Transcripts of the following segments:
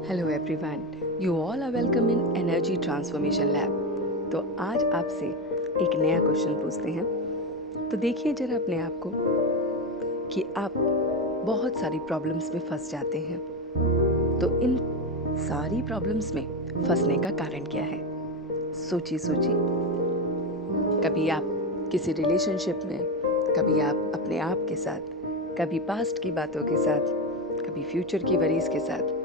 Hello everyone, you all are welcome in energy transformation lab. तो आज आपसे एक नया क्वेश्चन पूछते हैं। तो देखिए जरा अपने आप को कि आप बहुत सारी प्रॉब्लम्स में फंस जाते हैं। तो इन सारी प्रॉब्लम्स में फंसने का कारण क्या है? सोचिए सोचिए। कभी आप किसी रिलेशनशिप में, कभी आप अपने आप के साथ, कभी पास्ट की बातों के साथ, कभी फ्यूचर की वरीज के साथ,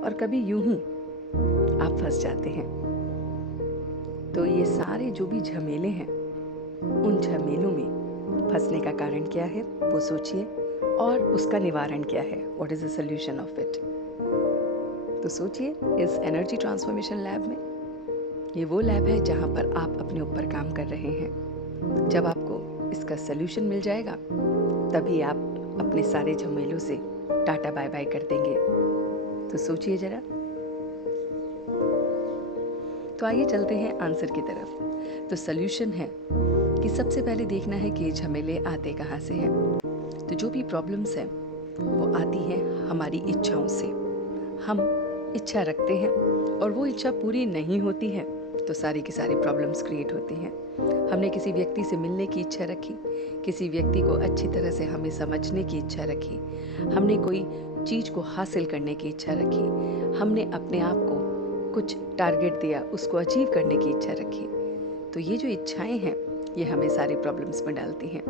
और कभी यूं ही आप फंस जाते हैं। तो ये सारे जो भी झमेले हैं, उन झमेलों में फंसने का कारण क्या है वो सोचिए, और उसका निवारण क्या है। What is the solution of it? तो सोचिए, इस एनर्जी ट्रांसफॉर्मेशन लैब में, ये वो लैब है जहाँ पर आप अपने ऊपर काम कर रहे हैं। जब आपको इसका सोल्यूशन मिल जाएगा तभी आप अपने सारे झमेलों से टाटा बाय बाय कर देंगे। तो सोचिए जरा। तो आइए चलते हैं आंसर की तरफ। तो सल्यूशन है कि सबसे पहले देखना है कि झमेले आते कहाँ से हैं। तो जो भी प्रॉब्लम्स हैं वो आती हैं हमारी इच्छाओं से। हम इच्छा रखते हैं और वो इच्छा पूरी नहीं होती है तो सारी की सारी प्रॉब्लम्स क्रिएट होती हैं। हमने किसी व्यक्ति से मिलने की इच्छा रखी, किसी व्यक्ति को अच्छी तरह से हमें समझने की इच्छा रखी, हमने कोई चीज़ को हासिल करने की इच्छा रखी, हमने अपने आप को कुछ टारगेट दिया, उसको अचीव करने की इच्छा रखी। तो ये जो इच्छाएं हैं ये हमें सारी प्रॉब्लम्स में डालती हैं।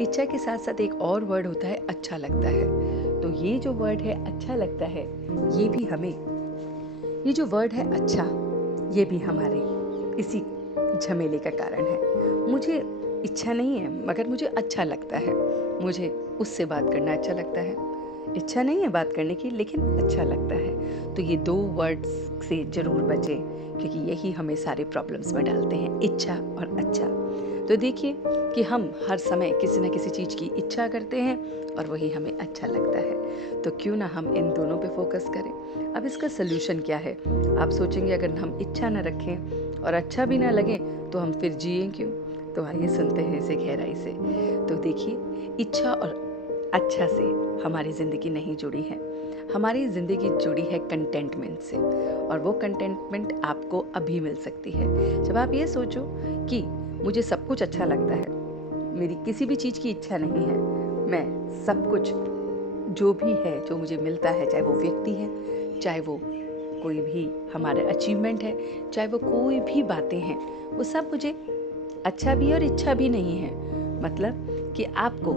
इच्छा के साथ साथ एक और वर्ड होता है अच्छा लगता है। तो ये जो वर्ड है अच्छा लगता है, ये भी हमें, ये जो वर्ड है अच्छा, ये भी हमारे इसी झमेले का कारण है। मुझे इच्छा नहीं है मगर मुझे अच्छा लगता है, मुझे उससे बात करना अच्छा लगता है। इच्छा नहीं है बात करने की लेकिन अच्छा लगता है। तो ये दो वर्ड्स से ज़रूर बचें क्योंकि यही हमें सारे प्रॉब्लम्स में डालते हैं, इच्छा और अच्छा। तो देखिए कि हम हर समय किसी न किसी चीज़ की इच्छा करते हैं और वही हमें अच्छा लगता है। तो क्यों ना हम इन दोनों पे फोकस करें। अब इसका सल्यूशन क्या है? आप सोचेंगे अगर हम इच्छा न रखें और अच्छा भी ना लगे तो हम फिर जिए क्यों? तो आइए सुनते हैं इसे गहराई से। तो देखिए, इच्छा और अच्छा से हमारी ज़िंदगी नहीं जुड़ी है। हमारी ज़िंदगी जुड़ी है कंटेंटमेंट से, और वो कंटेंटमेंट आपको अभी मिल सकती है जब आप ये सोचो कि मुझे सब कुछ अच्छा लगता है, मेरी किसी भी चीज़ की इच्छा नहीं है, मैं सब कुछ जो भी है, जो मुझे मिलता है, चाहे वो व्यक्ति है, चाहे वो कोई भी हमारा अचीवमेंट है, चाहे वो कोई भी बातें हैं, वो सब मुझे अच्छा भी और इच्छा भी नहीं है। मतलब कि आपको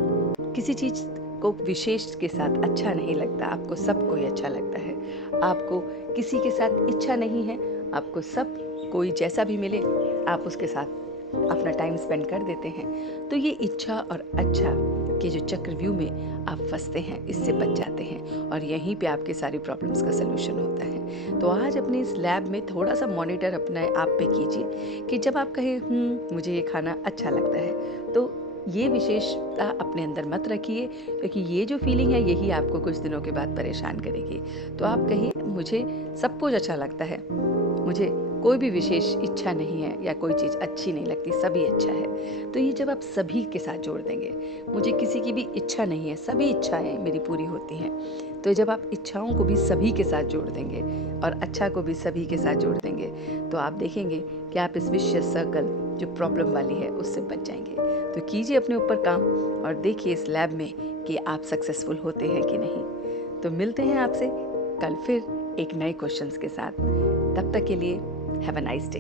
किसी चीज़ को विशेष के साथ अच्छा नहीं लगता, आपको सब कोई अच्छा लगता है। आपको किसी के साथ इच्छा नहीं है, आपको सब कोई जैसा भी मिले आप उसके साथ अपना टाइम स्पेंड कर देते हैं। तो ये इच्छा और अच्छा के जो चक्रव्यूह में आप फंसते हैं, इससे बच जाते हैं और यहीं पे आपके सारी प्रॉब्लम्स का सलूशन होता है। तो आज अपने इस लैब में थोड़ा सा मॉनिटर अपने आप पे कीजिए कि जब आप कहें मुझे ये खाना अच्छा लगता है, तो ये विशेषता अपने अंदर मत रखिए क्योंकि ये जो फीलिंग है यही आपको कुछ दिनों के बाद परेशान करेगी। तो आप कहिए मुझे सब कुछ अच्छा लगता है, मुझे कोई भी विशेष इच्छा नहीं है या कोई चीज़ अच्छी नहीं लगती, सभी अच्छा है। तो ये जब आप सभी के साथ जोड़ देंगे, मुझे किसी की भी इच्छा नहीं है, सभी इच्छाएं मेरी पूरी होती हैं। तो जब आप इच्छाओं को भी सभी के साथ जोड़ देंगे और अच्छा को भी सभी के साथ जोड़ देंगे, तो आप देखेंगे कि आप इस विशियस सर्कल जो प्रॉब्लम वाली है उससे बच जाएंगे। तो कीजिए अपने ऊपर काम और देखिए इस लैब में कि आप सक्सेसफुल होते हैं कि नहीं। तो मिलते हैं आपसे कल फिर एक नए क्वेश्चंस के साथ। तब तक के लिए हैव अ नाइस डे।